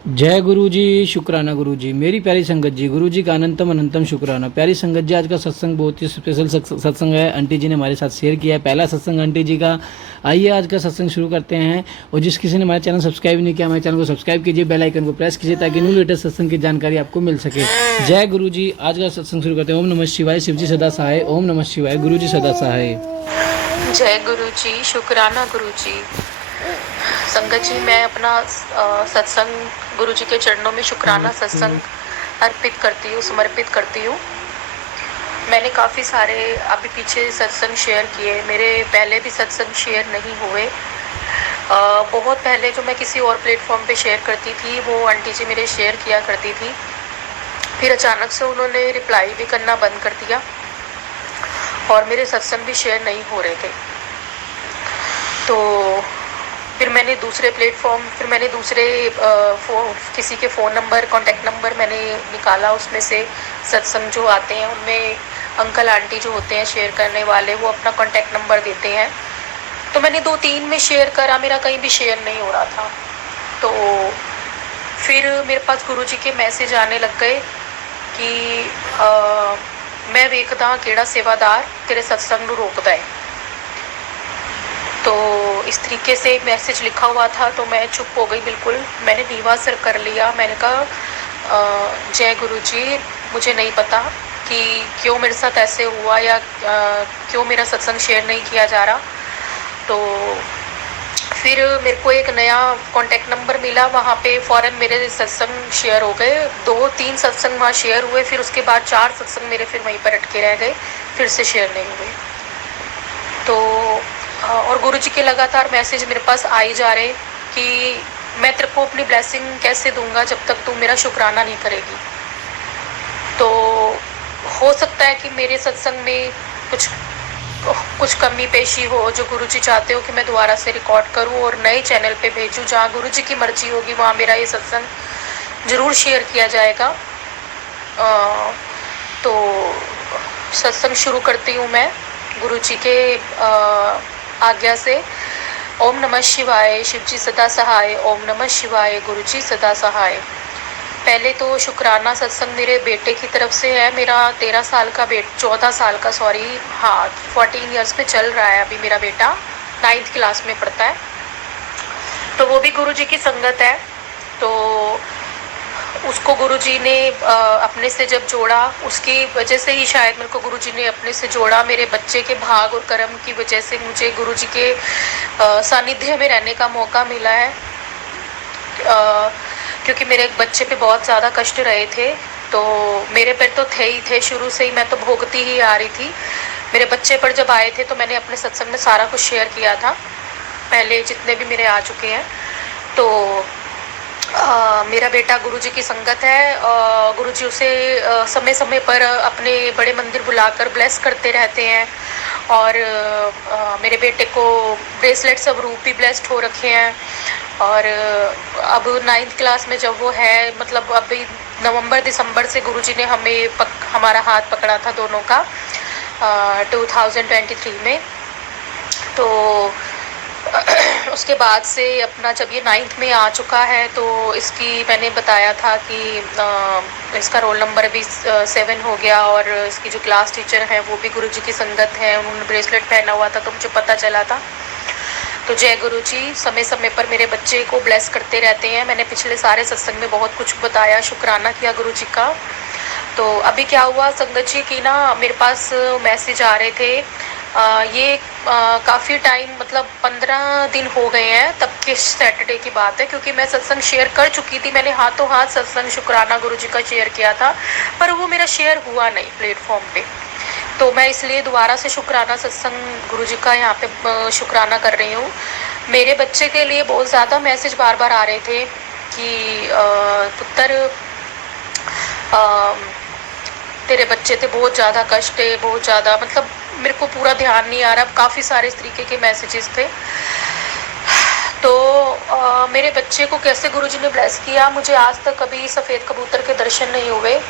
जय गुरु जी। शुक्राना गुरु जी। मेरी प्यारी संगत जी, गुरु जी का अनंतम अनंतम शुक्राना। प्यारी संगत जी, आज का सत्संग बहुत ही स्पेशल सत्संग है। आंटी जी ने हमारे साथ शेयर किया है पहला सत्संग आंटी जी का। आइए आज का सत्संग शुरू करते हैं। और जिस किसी ने हमारे चैनल सब्सक्राइब नहीं किया, हमारे चैनल को सब्सक्राइब कीजिए, बेल आइकन को प्रेस कीजिए ताकि न्यू लेटेस्ट सत्संग की जानकारी आपको मिल सके। जय गुरु जी। आज का सत्संग शुरू करते हैं। ओम नमः शिवाय। शिव जी सदा सहाय। ओम नमः शिवाय। गुरु जी सदा सहाय। जय गुरु जी। शुक्राना गुरु जी। संगत जी, मैं अपना सत्संग गुरु जी के चरणों में शुक्राना सत्संग अर्पित करती हूँ, समर्पित करती हूँ। मैंने काफ़ी सारे अभी पीछे सत्संग शेयर किए। मेरे पहले भी सत्संग शेयर नहीं हुए। बहुत पहले जो मैं किसी और प्लेटफॉर्म पे शेयर करती थी, वो आंटी जी मेरे शेयर किया करती थी। फिर अचानक से उन्होंने रिप्लाई भी करना बंद कर दिया और मेरे सत्संग भी शेयर नहीं हो रहे थे। तो फिर मैंने दूसरे किसी के फ़ोन नंबर, कॉन्टैक्ट नंबर मैंने निकाला। उसमें से सत्संग जो आते हैं उनमें अंकल आंटी जो होते हैं शेयर करने वाले, वो अपना कॉन्टैक्ट नंबर देते हैं। तो मैंने 2-3 में शेयर करा, मेरा कहीं भी शेयर नहीं हो रहा था। तो फिर मेरे पास गुरुजी के मैसेज आने लग गए कि मैं वेखदा केड़ा सेवादार तेरे सत्संग नूं रोकदा है। तो इस तरीके से मैसेज लिखा हुआ था। तो मैं चुप हो गई बिल्कुल। मैंने नीवा सिर कर लिया। मैंने कहा जय गुरु जी, मुझे नहीं पता कि क्यों मेरे साथ ऐसे हुआ या क्यों मेरा सत्संग शेयर नहीं किया जा रहा। तो फिर मेरे को एक नया कॉन्टैक्ट नंबर मिला। वहाँ पे फ़ौरन मेरे सत्संग शेयर हो गए। 2-3 सत्संग वहाँ शेयर हुए। फिर उसके बाद 4 सत्संग मेरे फिर वहीं पर अटके रह गए, फिर से शेयर नहीं हुए। तो और गुरुजी के लगातार मैसेज मेरे पास आ ही जा रहे कि मैं तेरे को अपनी ब्लेसिंग कैसे दूंगा जब तक तू मेरा शुक्राना नहीं करेगी। तो हो सकता है कि मेरे सत्संग में कुछ कुछ कमी पेशी हो, जो गुरुजी चाहते हो कि मैं दोबारा से रिकॉर्ड करूं और नए चैनल पे भेजूं। जहाँ गुरुजी की मर्जी होगी वहाँ मेरा ये सत्संग जरूर शेयर किया जाएगा। तो सत्संग शुरू करती हूँ मैं गुरुजी के आज्ञा से। ओम नमः शिवाय। शिव जी सदा सहाय। ओम नमः शिवाय। गुरु जी सदा सहाय। पहले तो शुक्राना सत्संग मेरे बेटे की तरफ से है। मेरा 14 साल का 14 इयर्स में चल रहा है अभी मेरा बेटा। 9th क्लास में पढ़ता है। तो वो भी गुरु जी की संगत है। तो उसको गुरुजी ने अपने से जब जोड़ा, उसकी वजह से ही शायद मेरे को गुरुजी ने अपने से जोड़ा। मेरे बच्चे के भाग और कर्म की वजह से मुझे गुरुजी के सानिध्य में रहने का मौका मिला है। क्योंकि मेरे एक बच्चे पे बहुत ज़्यादा कष्ट रहे थे। तो मेरे पर तो थे ही थे, शुरू से ही मैं तो भोगती ही आ रही थी। मेरे बच्चे पर जब आए थे तो मैंने अपने सत्संग में सारा कुछ शेयर किया था, पहले जितने भी मेरे आ चुके हैं। तो मेरा बेटा गुरुजी की संगत है। गुरुजी उसे समय समय पर अपने बड़े मंदिर बुलाकर ब्लेस करते रहते हैं। और मेरे बेटे को ब्रेसलेट सब रूप भी ब्लेस्ड हो रखे हैं। और अब 9th क्लास में जब वो है, मतलब अभी नवंबर दिसंबर से गुरुजी ने हमारा हाथ पकड़ा था दोनों का 2023 में। तो उसके बाद से अपना जब ये 9th में आ चुका है तो इसकी मैंने बताया था कि इसका रोल नंबर भी 7 हो गया। और इसकी जो क्लास टीचर हैं वो भी गुरुजी की संगत है। उन्होंने ब्रेसलेट पहना हुआ था तो मुझे पता चला था। तो जय गुरु जी समय समय पर मेरे बच्चे को ब्लेस करते रहते हैं। मैंने पिछले सारे सत्संग में बहुत कुछ बताया, शुक्राना किया गुरु जी का। तो अभी क्या हुआ संगत जी की ना, मेरे पास मैसेज आ रहे थे। ये काफ़ी टाइम, मतलब 15 दिन हो गए हैं तब के सैटरडे की बात है, क्योंकि मैं सत्संग शेयर कर चुकी थी। मैंने हाथों हाथ सत्संग शुक्राना गुरुजी का शेयर किया था, पर वो मेरा शेयर हुआ नहीं प्लेटफॉर्म पे। तो मैं इसलिए दोबारा से शुक्राना सत्संग गुरुजी का यहाँ पे शुक्राना कर रही हूँ। मेरे बच्चे के लिए बहुत ज़्यादा मैसेज बार बार आ रहे थे कि पुत्र तेरे बच्चे थे, बहुत ज़्यादा कष्ट है, बहुत ज़्यादा, मतलब मेरे को पूरा ध्यान नहीं आ रहा। काफ़ी सारे इस तरीके के मैसेजेस थे। तो मेरे बच्चे को कैसे गुरुजी ने ब्लेस किया, मुझे आज तक कभी सफ़ेद कबूतर के दर्शन नहीं हुए।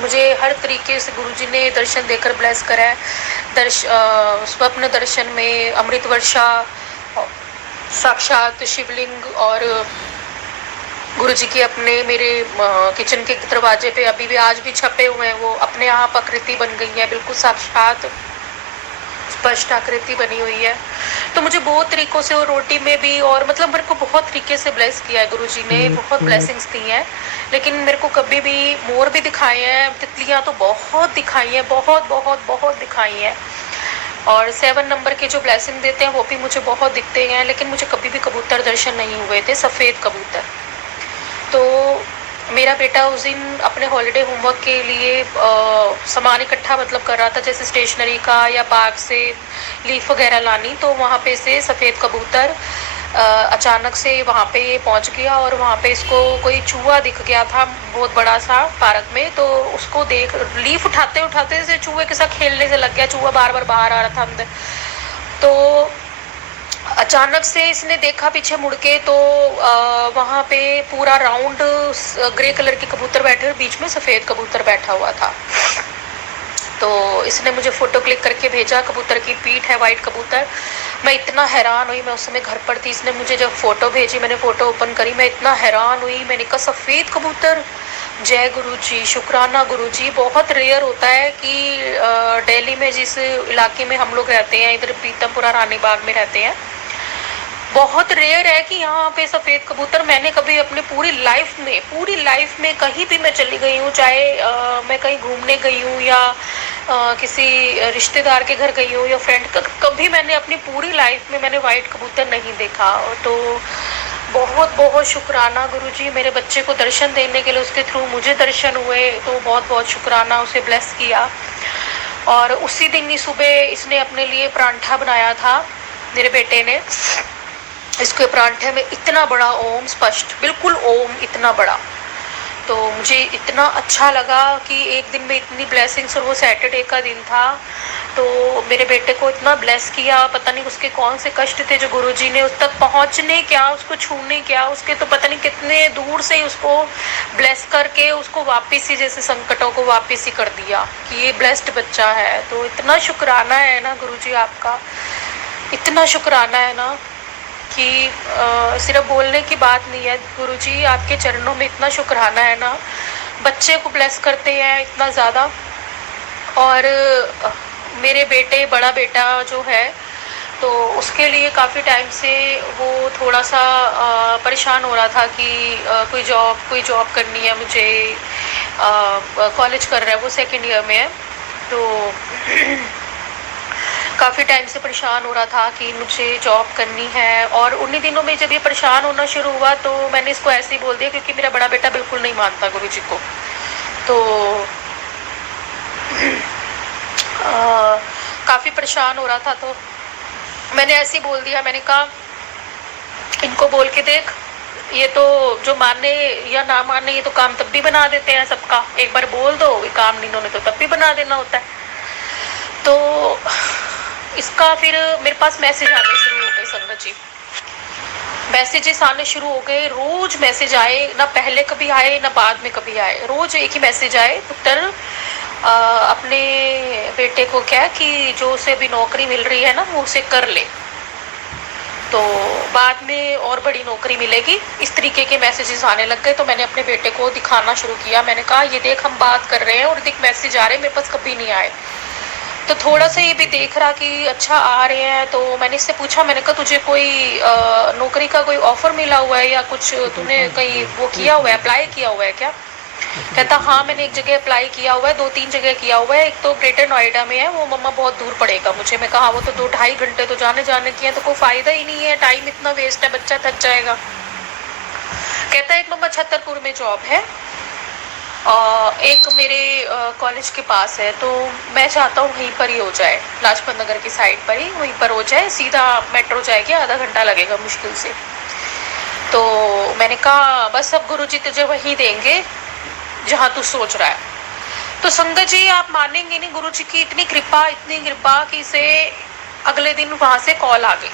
मुझे हर तरीके से गुरुजी ने दर्शन देकर ब्लेस करा है। स्वप्न दर्शन में अमृत वर्षा, साक्षात शिवलिंग और गुरुजी के अपने मेरे किचन के दरवाजे पे अभी भी आज भी छपे हुए हैं, वो अपने आप आकृति बन गई है, बिल्कुल साक्षात स्पष्ट आकृति बनी हुई है। तो मुझे बहुत तरीकों से, और रोटी में भी, और मतलब मेरे को बहुत तरीके से ब्लेस किया है गुरुजी ने, बहुत ब्लेसिंग्स दी हैं। लेकिन मेरे को कभी भी मोर भी दिखाए हैं, तितलियां तो बहुत दिखाई हैं, बहुत बहुत बहुत दिखाई हैं। और 7 नंबर के जो ब्लेसिंग देते हैं वो भी मुझे बहुत दिखते हैं, लेकिन मुझे कभी भी कबूतर दर्शन नहीं हुए थे, सफ़ेद कबूतर। तो मेरा बेटा उस दिन अपने हॉलिडे होमवर्क के लिए सामान इकट्ठा मतलब कर रहा था, जैसे स्टेशनरी का या पार्क से लीफ वगैरह लानी, तो वहाँ पे से सफ़ेद कबूतर अचानक से वहाँ पे पहुँच गया, और वहाँ पे इसको कोई चूहा दिख गया था बहुत बड़ा सा पार्क में। तो उसको देख लीफ उठाते उठाते से चूहे के साथ खेलने से लग गया, चूहा बार बार बाहर आ रहा था अंदर। तो अचानक से इसने देखा पीछे मुड़ के, तो वहाँ पे पूरा राउंड ग्रे कलर के कबूतर बैठे और बीच में सफ़ेद कबूतर बैठा हुआ था। तो इसने मुझे फ़ोटो क्लिक करके भेजा, कबूतर की पीठ है वाइट कबूतर। मैं इतना हैरान हुई, मैं उस समय घर पर थी, इसने मुझे जब फ़ोटो भेजी, मैंने फ़ोटो ओपन करी, मैं इतना हैरान हुई, मैंने कहा सफ़ेद कबूतर, जय गुरुजी, शुक्राना गुरुजी। बहुत रेयर होता है कि दिल्ली में जिस इलाके में हम लोग रहते हैं, इधर पीतमपुरा रानी बाग में रहते हैं, बहुत रेयर है कि यहाँ पे सफ़ेद कबूतर। मैंने कभी अपनी पूरी लाइफ में कहीं भी मैं चली गई हूँ, चाहे मैं कहीं घूमने गई हूँ या किसी रिश्तेदार के घर गई हूँ या फ्रेंड, कभी मैंने अपनी पूरी लाइफ में मैंने वाइट कबूतर नहीं देखा। तो बहुत बहुत शुक्राना गुरुजी, मेरे बच्चे को दर्शन देने के लिए, उसके थ्रू मुझे दर्शन हुए, तो बहुत बहुत शुक्राना, उसे ब्लेस किया। और उसी दिन ही सुबह इसने अपने लिए परांठा बनाया था, मेरे बेटे ने। इसके परांठे में इतना बड़ा ओम, स्पष्ट बिल्कुल ओम इतना बड़ा, तो मुझे इतना अच्छा लगा कि एक दिन में इतनी ब्लेसिंग्स, और वो सैटरडे का दिन था। तो मेरे बेटे को इतना ब्लेस किया, पता नहीं उसके कौन से कष्ट थे जो गुरुजी ने उस तक पहुंचने क्या, उसको छूने क्या, उसके तो पता नहीं कितने दूर से उसको ब्लेस करके उसको वापस ही, जैसे संकटों को वापस ही कर दिया कि ये ब्लेस्ड बच्चा है। तो इतना शुक्राना है ना गुरुजी आपका, इतना शुक्राना है ना कि सिर्फ बोलने की बात नहीं है। गुरुजी आपके चरणों में इतना शुक्राना है ना, बच्चे को ब्लेस करते हैं इतना ज़्यादा। और मेरे बेटे, बड़ा बेटा जो है, तो उसके लिए काफ़ी टाइम से वो थोड़ा सा परेशान हो रहा था कि कोई जॉब करनी है मुझे। कॉलेज कर रहा है वो, 2nd ईयर में है। तो काफ़ी टाइम से परेशान हो रहा था कि मुझे जॉब करनी है। और उन्हीं दिनों में जब ये परेशान होना शुरू हुआ, तो मैंने इसको ऐसे ही बोल दिया, क्योंकि मेरा बड़ा बेटा बिल्कुल नहीं मानता गुरुजी को। तो काफ़ी परेशान हो रहा था, तो मैंने ऐसे ही बोल दिया, मैंने कहा इनको बोल के देख, ये तो जो माने या ना माने, ये तो काम तब भी बना देते हैं सबका, एक बार बोल दो, ये काम इन्होंने तो तब भी बना देना होता है। तो इसका फिर मेरे पास मैसेज आने शुरू हो गए, संगत जी, मैसेजेस आने शुरू हो गए। रोज मैसेज आए, ना पहले कभी आए ना बाद में कभी आए, रोज एक ही मैसेज आए, पुत्र अपने बेटे को क्या कि जो उसे अभी नौकरी मिल रही है ना, वो उसे कर ले, तो बाद में और बड़ी नौकरी मिलेगी। इस तरीके के मैसेजेस आने लग गए। तो मैंने अपने बेटे को दिखाना शुरू किया, मैंने कहा ये देख हम बात कर रहे हैं और देख मैसेज आ रहे हैं, मेरे पास कभी नहीं आए। तो थोड़ा सा ये भी देख रहा कि अच्छा आ रहे हैं। तो मैंने इससे पूछा, मैंने कहा तुझे कोई नौकरी का कोई ऑफर मिला हुआ है या कुछ तूने कहीं वो किया हुआ है, अप्लाई किया हुआ है क्या? कहता हाँ मैंने एक जगह अप्लाई किया हुआ है, 2-3 जगह किया हुआ है, एक तो ग्रेटर नोएडा में है, वो मम्मा बहुत दूर पड़ेगा मुझे। मैं कहा वो तो 2-2.5 घंटे तो जाने की है, तो कोई फायदा ही नहीं है, टाइम इतना वेस्ट है, बच्चा थक जाएगा। कहता है एक मम्मा छतरपुर में जॉब है, एक मेरे कॉलेज के पास है, तो मैं चाहता हूँ वहीं पर ही हो जाए, लाजपत नगर की साइड पर ही वहीं पर हो जाए, सीधा मेट्रो जाएगी, आधा घंटा लगेगा मुश्किल से। तो मैंने कहा बस अब गुरुजी तुझे वहीं देंगे जहाँ तू सोच रहा है। तो संगत जी आप मानेंगे नहीं, गुरुजी की इतनी कृपा कि इसे अगले दिन वहाँ से कॉल आ गई,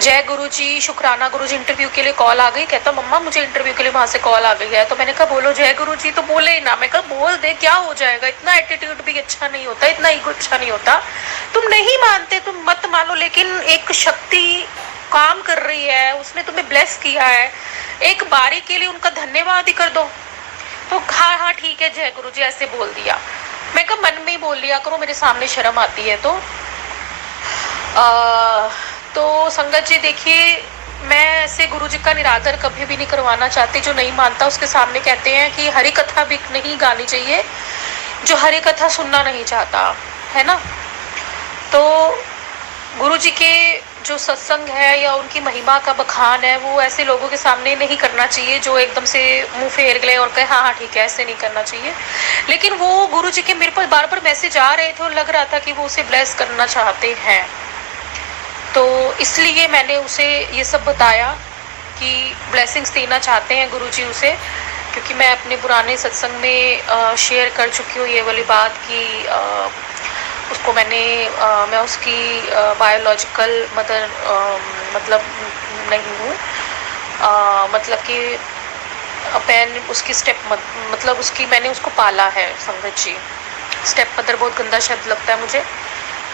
जय गुरुजी, शुक्राना गुरुजी, इंटरव्यू के लिए कॉल आ गई। कहता मम्मा मुझे इंटरव्यू के लिए वहां से कॉल आ गई है। तो मैंने कहा बोलो जय गुरुजी, तो बोले ही ना। मैं कहा बोल दे, क्या हो जाएगा, इतना एटीट्यूड भी अच्छा नहीं होता, इतना ईगो अच्छा नहीं होता। तुम नहीं मानते तुम मत मानो, लेकिन एक शक्ति काम कर रही है, उसने तुम्हें ब्लेस किया है, एक बारी के लिए उनका धन्यवाद ही कर दो। तो हाँ हाँ ठीक है जय गुरु जी, ऐसे बोल दिया। मैं कहा मन में ही बोल लिया करो, मेरे सामने शर्म आती है तो संगत जी देखिए, मैं ऐसे गुरु जी का निरादर कभी भी नहीं करवाना चाहती। जो नहीं मानता उसके सामने कहते हैं कि हरि कथा भी नहीं गानी चाहिए, जो हरि कथा सुनना नहीं चाहता है ना। तो गुरु जी के जो सत्संग है या उनकी महिमा का बखान है, वो ऐसे लोगों के सामने नहीं करना चाहिए जो एकदम से मुंह फेर ले और कहे हाँ हाँ ठीक है, ऐसे नहीं करना चाहिए। लेकिन वो गुरु जी के मेरे पास बार बार मैसेज आ रहे थे और लग रहा था कि वो उसे ब्लेस करना चाहते हैं, तो इसलिए मैंने उसे ये सब बताया कि ब्लेसिंग्स देना चाहते हैं गुरु जी उसे। क्योंकि मैं अपने पुराने सत्संग में शेयर कर चुकी हूँ ये वाली बात कि उसको मैं उसकी बायोलॉजिकल मदर मतलब नहीं हूँ, मतलब कि मैं उसकी मतलब उसकी मैंने उसको पाला है संगत जी। स्टेप मदर बहुत गंदा शब्द लगता है मुझे,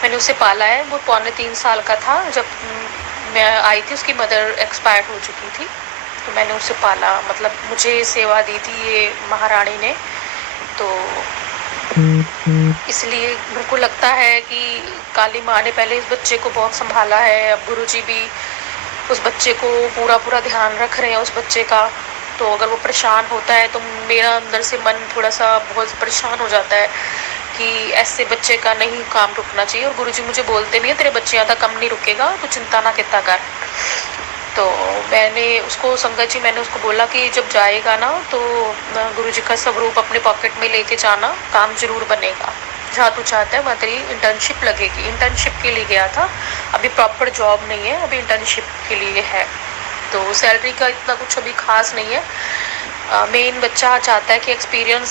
मैंने उसे पाला है। वो 3.25 साल का था जब मैं आई थी, उसकी मदर एक्सपायर हो चुकी थी, तो मैंने उसे पाला, मतलब मुझे सेवा दी थी ये महारानी ने। तो इसलिए मेरे को लगता है कि काली माँ ने पहले इस बच्चे को बहुत संभाला है, अब गुरुजी भी उस बच्चे को पूरा ध्यान रख रहे हैं उस बच्चे का। तो अगर वो परेशान होता है तो मेरा अंदर से मन थोड़ा सा बहुत परेशान हो जाता है कि ऐसे बच्चे का नहीं काम रुकना चाहिए। और गुरुजी मुझे बोलते भी है तेरे बच्चे ज़्यादा कम नहीं रुकेगा, तो चिंता ना कितना कर। तो मैंने उसको संगत जी मैंने उसको बोला कि जब जाएगा ना तो गुरुजी का स्वरूप अपने पॉकेट में लेके जाना, काम जरूर बनेगा। जहाँ तू चाहता है वहाँ तेरी इंटर्नशिप लगेगी। इंटर्नशिप के लिए गया था, अभी प्रॉपर जॉब नहीं है, अभी इंटर्नशिप के लिए है। तो सैलरी का इतना कुछ अभी खास नहीं है। मेन बच्चा चाहता है कि एक्सपीरियंस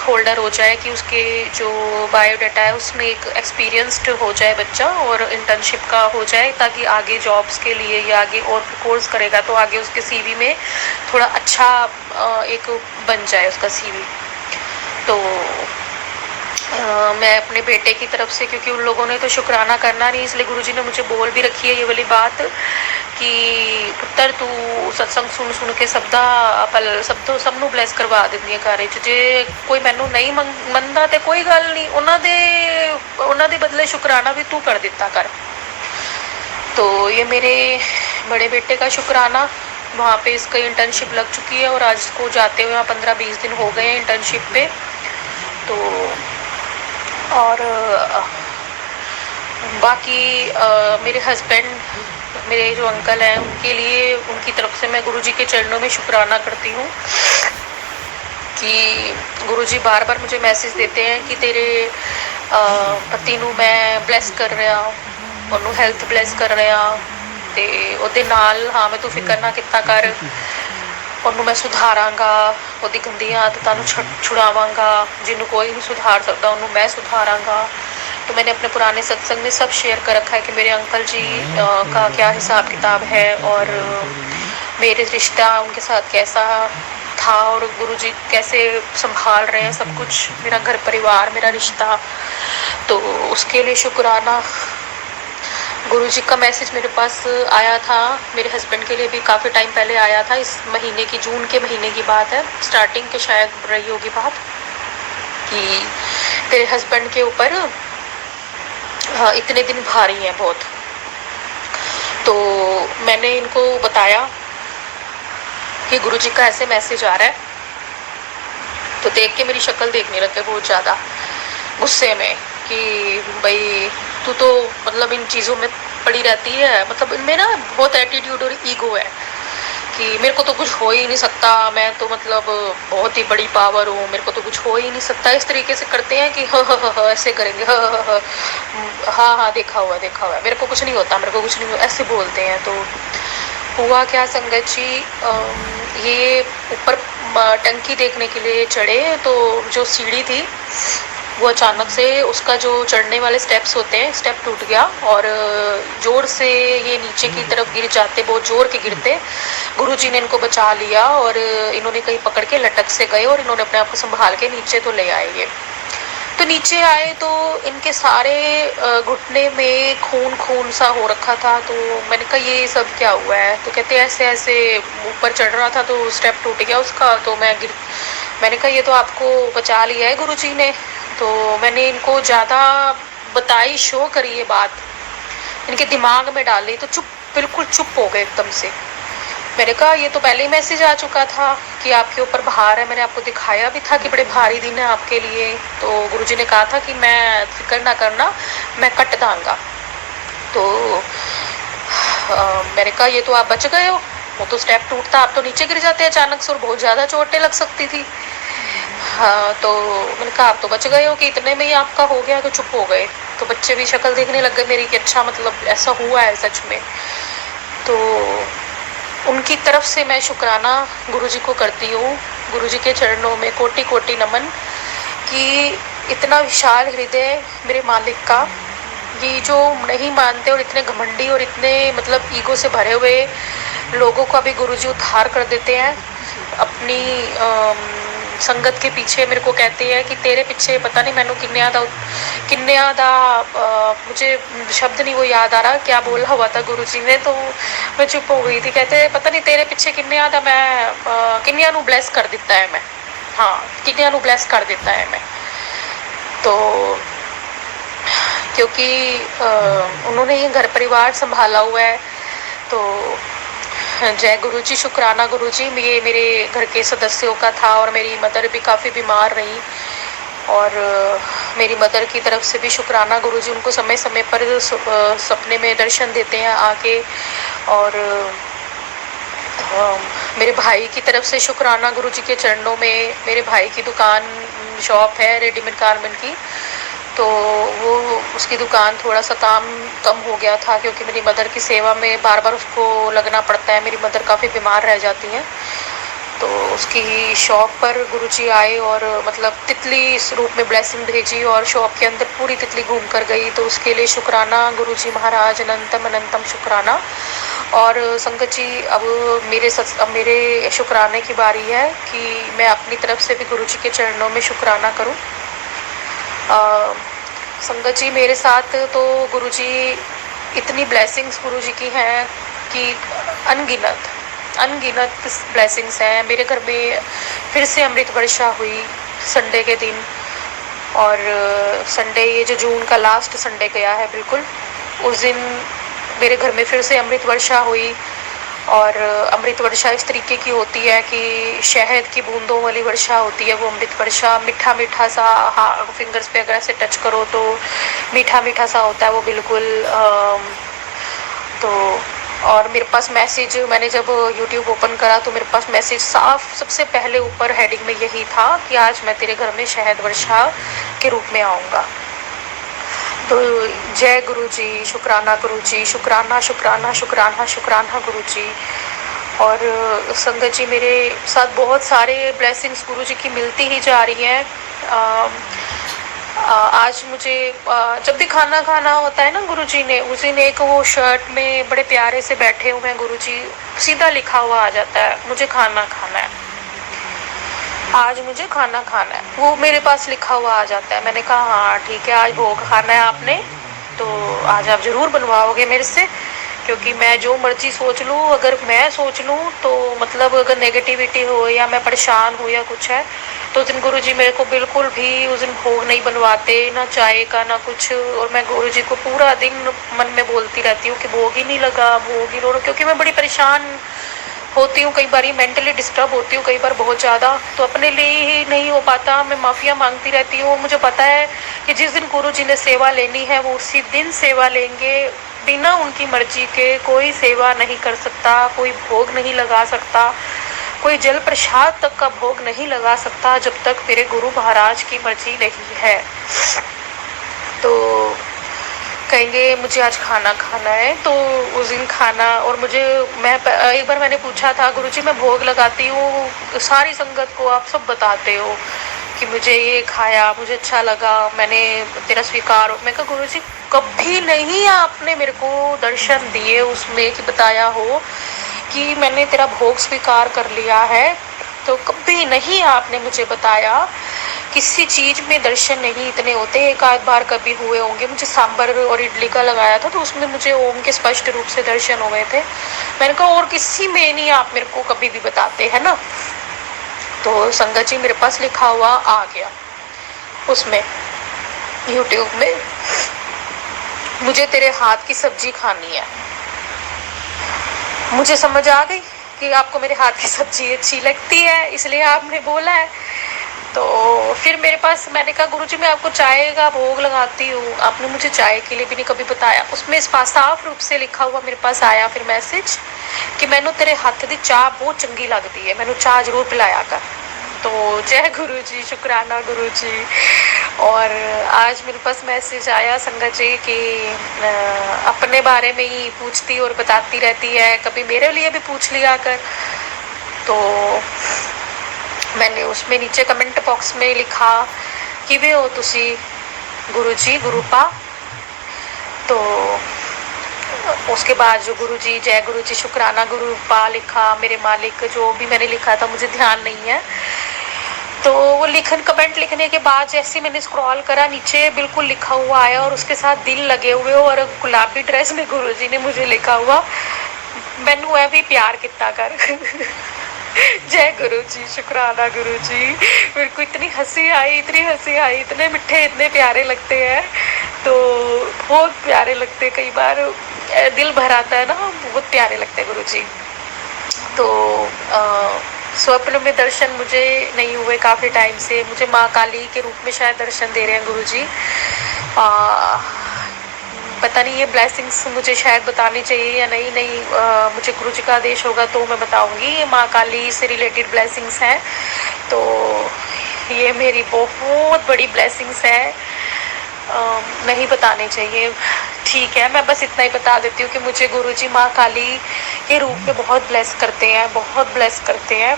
होल्डर हो जाए, कि उसके जो बायोडाटा है उसमें एक एक्सपीरियंस्ड हो जाए बच्चा, और इंटर्नशिप का हो जाए ताकि आगे जॉब्स के लिए या आगे और कोर्स करेगा तो आगे उसके सीवी में थोड़ा अच्छा एक बन जाए उसका सीवी। तो मैं अपने बेटे की तरफ से, क्योंकि उन लोगों ने तो शुक्राना करना नहीं, इसलिए गुरुजी ने मुझे बोल भी रखी है ये वाली बात कि पुत्र तू सत्संग सुन सुन के सबनों ब्लेस करवा दिंदी है घरे च। जे कोई मैनू नहीं मनदा ते कोई गल नहीं, उन्हां दे बदले शुक्राना भी तू कर दिता कर। तो ये मेरे बड़े बेटे का शुक्राना, वहाँ पे इसका इंटर्नशिप लग चुकी है और आज इसको जाते हुए 15-20 दिन हो गए हैं इंटर्नशिप पे। तो और बाकी मेरे हस्बैंड, मेरे जो अंकल हैं, उनके लिए उनकी तरफ से मैं गुरुजी के चरणों में शुक्राना करती हूँ कि गुरुजी बार बार मुझे मैसेज देते हैं कि तेरे पति ਨੂੰ मैं ब्लैस कर रहा, ਉਹਨੂੰ ਹੈਲਥ ब्लैस कर रहा, ਤੇ ਉਹਦੇ ਨਾਲ ਹਾਂ ਮੈਂ ਤੂੰ ਫਿਕਰ ਨਾ ਕੀਤਾ ਕਰ, ਉਹਨੂੰ मैं ਸੁਧਾਰਾਂਗਾ, ਉਹਦੀ ਗੰਦੀਆਂ ਆਦਤਾਂ ਨੂੰ ਛੁਡਾਵਾਂਗਾ, ਜਿਹਨੂੰ कोई नहीं सुधार सकता ਉਹਨੂੰ मैं सुधारांगा। तो मैंने अपने पुराने सत्संग में सब शेयर कर रखा है कि मेरे अंकल जी का क्या हिसाब किताब है और मेरे रिश्ता उनके साथ कैसा था और गुरुजी कैसे संभाल रहे हैं सब कुछ, मेरा घर परिवार, मेरा रिश्ता। तो उसके लिए शुक्राना। गुरुजी का मैसेज मेरे पास आया था, मेरे हस्बैंड के लिए भी काफ़ी टाइम पहले आया था, इस महीने की जून के महीने की बात है, स्टार्टिंग के शायद रही होगी बात, कि तेरे हस्बैंड के ऊपर इतने दिन भारी हैं बहुत। तो मैंने इनको बताया कि गुरुजी का ऐसे मैसेज आ रहा है। तो देख के मेरी शक्ल देखने लगे बहुत ज़्यादा गुस्से में कि भाई तू तो मतलब इन चीज़ों में पड़ी रहती है, मतलब इनमें ना बहुत एटीट्यूड और ईगो है कि मेरे को तो कुछ हो ही नहीं सकता, मैं तो मतलब बहुत ही बड़ी पावर हूँ, मेरे को तो कुछ हो ही नहीं सकता। इस तरीके से करते हैं कि ऐसे करेंगे, हाँ देखा हुआ है, मेरे को कुछ नहीं होता, मेरे को कुछ नहीं होता, ऐसे बोलते हैं। तो हुआ क्या संगत जी, ये ऊपर टंकी देखने के लिए चढ़े, तो जो सीढ़ी थी वो अचानक से उसका जो चढ़ने वाले स्टेप्स होते हैं, स्टेप टूट गया और जोर से ये नीचे की तरफ गिर जाते, बहुत जोर के गिरते। गुरुजी ने इनको बचा लिया और इन्होंने कहीं पकड़ के लटक से गए और इन्होंने अपने आप को संभाल के नीचे तो ले आए ये। तो नीचे आए तो इनके सारे घुटने में खून खून सा हो रखा था। तो मैंने कहा ये सब क्या हुआ है? तो कहते ऐसे ऐसे ऊपर चढ़ रहा था तो स्टेप टूट गया उसका, तो मैंने कहा ये तो आपको बचा लिया है गुरुजी ने। तो मैंने इनको ज़्यादा बताई, शो करी ये बात, इनके दिमाग में डाली, तो बिल्कुल चुप हो गए एकदम से। मैंने कहा ये तो पहले ही मैसेज आ चुका था कि आपके ऊपर भार है, मैंने आपको दिखाया भी था कि बड़े भारी दिन है आपके लिए। तो गुरुजी ने कहा था कि मैं फिक्र ना करना, मैं कट दांगा। तो मैंने कहा ये तो आप बच गए हो, वो तो स्टेप टूटता आप तो नीचे गिर जाते अचानक से और बहुत ज़्यादा चोटें लग सकती थी। हाँ, तो मैंने कहा आप तो बच गए हो कि इतने में ही आपका हो गया। तो चुप हो गए। तो बच्चे भी शक्ल देखने लग गए मेरी कि अच्छा मतलब ऐसा हुआ है सच में। तो उनकी तरफ से मैं शुक्राना गुरुजी को करती हूँ, गुरुजी के चरणों में कोटि कोटि नमन कि इतना विशाल हृदय मेरे मालिक का, ये जो नहीं मानते और इतने घमंडी और इतने मतलब ईगो से भरे हुए लोगों का भी गुरुजी उद्धार कर देते हैं अपनी संगत के पीछे। मेरे को कहते हैं कि तेरे पीछे पता नहीं मैंने किन्ने दा मुझे शब्द नहीं वो याद आ रहा क्या बोला हुआ था गुरुजी ने, तो मैं चुप हो गई थी। कहते पता नहीं तेरे पीछे किन्ने दा मैं किन्निया नू ब्लेस कर दिता है मैं, हाँ किन्निया नू ब्लेस कर दिता है मैं। तो क्योंकि उन्होंने ये घर परिवार संभाला हुआ है। तो जय गुरुजी, शुक्राना गुरुजी। ये मेरे घर के सदस्यों का था और मेरी मदर भी काफ़ी बीमार रही और मेरी मदर की तरफ से भी शुक्राना गुरुजी, उनको समय समय पर सपने में दर्शन देते हैं आके। और मेरे भाई की तरफ से शुक्राना गुरुजी के चरणों में। मेरे भाई की दुकान शॉप है रेडीमेड गारमेंट की, तो वो उसकी दुकान थोड़ा सा काम कम हो गया था क्योंकि मेरी मदर की सेवा में बार बार उसको लगना पड़ता है। मेरी मदर काफ़ी बीमार रह जाती हैं। तो उसकी शॉप पर गुरुजी आए और मतलब तितली इस रूप में ब्लेसिंग भेजी और शॉप के अंदर पूरी तितली घूम कर गई। तो उसके लिए शुक्राना गुरुजी महाराज, अनंतम अनंतम शुक्राना। और संगत जी अब मेरे शुक्राने की बारी है कि मैं अपनी तरफ से भी गुरुजी के चरणों में शुक्राना करूं। संगत जी मेरे साथ तो गुरुजी इतनी ब्लेसिंग्स गुरुजी की हैं कि अनगिनत ब्लेसिंग्स हैं। मेरे घर में फिर से अमृत वर्षा हुई संडे के दिन, और संडे ये जो जून का लास्ट संडे गया है बिल्कुल, उस दिन मेरे घर में फिर से अमृत वर्षा हुई। और अमृत वर्षा इस तरीके की होती है कि शहद की बूंदों वाली वर्षा होती है वो अमृत वर्षा। मीठा मीठा सा, हाँ फिंगर्स पे अगर ऐसे टच करो तो मीठा मीठा सा होता है वो बिल्कुल। तो और मेरे पास मैसेज, मैंने जब YouTube ओपन करा तो मेरे पास मैसेज साफ सबसे पहले ऊपर हेडिंग में यही था कि आज मैं तेरे घर में शहद वर्षा के रूप में आऊँगा। तो जय गुरुजी, शुक्राना गुरुजी, शुक्राना शुक्राना शुक्राना शुक्राना गुरुजी। और संगत जी मेरे साथ बहुत सारे ब्लेसिंग्स गुरुजी की मिलती ही जा रही हैं। आज मुझे जब भी खाना खाना होता है ना गुरुजी ने, उस दिन एक वो शर्ट में बड़े प्यारे से बैठे हुए हैं गुरुजी, सीधा लिखा हुआ आ जाता है मुझे खाना खाना है, आज मुझे खाना खाना है, वो मेरे पास लिखा हुआ आ जाता है। मैंने कहा हाँ ठीक है, आज भोग खाना है आपने तो आज आप ज़रूर बनवाओगे मेरे से, क्योंकि मैं जो मर्जी सोच लूँ, अगर मैं सोच लूँ तो मतलब अगर नेगेटिविटी हो या मैं परेशान हूँ या कुछ है तो उस दिन गुरुजी मेरे को बिल्कुल भी उस दिन भोग नहीं बनवाते, ना चाय का ना कुछ। और मैं गुरुजी को पूरा दिन मन में बोलती रहती हूँ कि भोग ही नहीं लगा, भोग ही लो, क्योंकि मैं बड़ी परेशान होती हूँ, कई बार मेंटली डिस्टर्ब होती हूँ, कई बार बहुत ज़्यादा, तो अपने लिए ही नहीं हो पाता, मैं माफ़िया मांगती रहती हूँ। मुझे पता है कि जिस दिन गुरुजी ने सेवा लेनी है वो उसी दिन सेवा लेंगे, बिना उनकी मर्जी के कोई सेवा नहीं कर सकता, कोई भोग नहीं लगा सकता, कोई जल प्रसाद तक का भोग नहीं लगा सकता जब तक मेरे गुरु महाराज की मर्जी नहीं है। तो कहेंगे मुझे आज खाना खाना है तो उस दिन खाना, और मैं एक बार मैंने पूछा था गुरुजी मैं भोग लगाती हूँ, सारी संगत को आप सब बताते हो कि मुझे ये खाया, मुझे अच्छा लगा, मैंने तेरा स्वीकार हो। मैं कहा गुरुजी कभी नहीं आपने मेरे को दर्शन दिए उसमें कि बताया हो कि मैंने तेरा भोग स्वीकार कर लिया है, तो कभी नहीं आपने मुझे बताया किसी चीज़ में दर्शन नहीं इतने होते, एक आध बार कभी हुए होंगे। मुझे सांभर और इडली का लगाया था तो उसमें मुझे ओम के स्पष्ट रूप से दर्शन हुए थे। मैंने कहा और किसी में नहीं आप मेरे को कभी भी बताते, है ना। तो संगत जी मेरे पास लिखा हुआ आ गया उसमें यूट्यूब में, मुझे तेरे हाथ की सब्जी खानी है। मुझे समझ आ गई कि आपको मेरे हाथ की सब्जी अच्छी लगती है, इसलिए आपने बोला है। तो फिर मेरे पास, मैंने कहा गुरुजी मैं आपको चाय का भोग लगाती हूँ, आपने मुझे चाय के लिए भी नहीं कभी बताया। उसमें साफ रूप से लिखा हुआ मेरे पास आया फिर मैसेज कि मैनू तेरे हाथ की चाह बहुत चंगी लगती है, मैनू चाह जरूर पिलाया कर। तो जय गुरु जी, शुक्राना गुरु जी। और आज मेरे पास मैसेज आया संगत जी कि अपने बारे में ही पूछती और बताती रहती है, कभी मेरे लिए भी पूछ लिया कर। तो मैंने उसमें नीचे कमेंट बॉक्स में लिखा कि वे हो तुसी गुरु जी गुरुपा। तो उसके बाद जो गुरु जी, जय गुरु जी, शुक्राना गुरुपा लिखा, मेरे मालिक, जो भी मैंने लिखा था मुझे ध्यान नहीं है। तो वो कमेंट लिखने के बाद जैसे मैंने स्क्रॉल करा, नीचे बिल्कुल लिखा हुआ आया और उसके साथ दिल लगे हुए और गुलाबी ड्रेस में गुरुजी ने मुझे लिखा हुआ मैनू है भी प्यार किता कर। जय गुरु जी, शुक्राना गुरु जी। मेरे को इतनी हंसी आई, इतने मिठे, इतने प्यारे लगते हैं। तो बहुत प्यारे लगते, कई बार दिल भर आता है ना, बहुत प्यारे लगते हैं गुरु जी। तो स्वप्न में दर्शन मुझे नहीं हुए काफ़ी टाइम से। मुझे माँ काली के रूप में शायद दर्शन दे रहे हैं गुरु जी। पता नहीं ये ब्लेसिंग्स मुझे शायद बतानी चाहिए या नहीं। मुझे गुरु जी का आदेश होगा तो मैं बताऊंगी। ये माँ काली से रिलेटेड ब्लेसिंग्स हैं, तो ये मेरी बहुत बड़ी ब्लेसिंग्स है। नहीं बतानी चाहिए, ठीक है, मैं बस इतना ही बता देती हूँ कि मुझे गुरुजी माँ काली के रूप में बहुत ब्लेस करते हैं।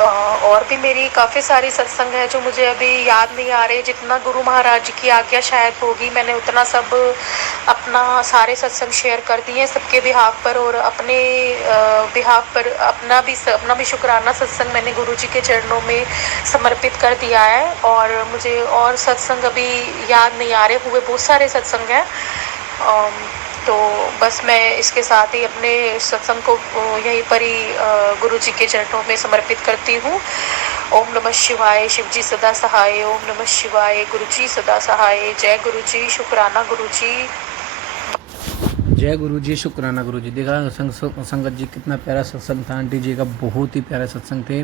और भी मेरी काफ़ी सारी सत्संग है जो मुझे अभी याद नहीं आ रहे। जितना गुरु महाराज की आज्ञा शायद होगी, मैंने उतना सब अपना सारे सत्संग शेयर कर दिए सबके बिहाफ पर, और अपने बिहाफ पर अपना भी शुक्राना सत्संग मैंने गुरु जी के चरणों में समर्पित कर दिया है। और मुझे और सत्संग अभी याद नहीं आ रहे, हुए बहुत सारे सत्संग हैं। तो बस मैं इसके साथ ही अपने सत्संग को यहीं पर ही गुरु जी के चरणों में समर्पित करती हूँ। ओम नमः शिवाय, शिव जी सदा सहाय। ओम नमः शिवाय, गुरु जी सदा सहाय। जय गुरु जी, शुक्राना गुरु जी। जय गुरु जी, शुक्राना गुरु जी। देखा संगत जी कितना प्यारा सत्संग था। आंटी जी का बहुत ही प्यारा सत्संग थे।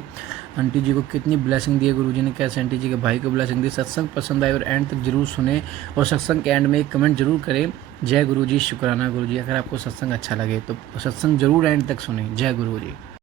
आंटी जी को कितनी ब्लेसिंग दी है गुरु जी ने, कैसे आंटी जी के भाई को ब्लेसिंग दी। सत्संग पसंद आए और एंड तक जरूर सुने, और सत्संग के एंड में एक कमेंट जरूर करें, जय गुरु जी, शुक्राना गुरु जी। अगर आपको सत्संग अच्छा लगे तो सत्संग जरूर एंड तक सुने। जय गुरु जी।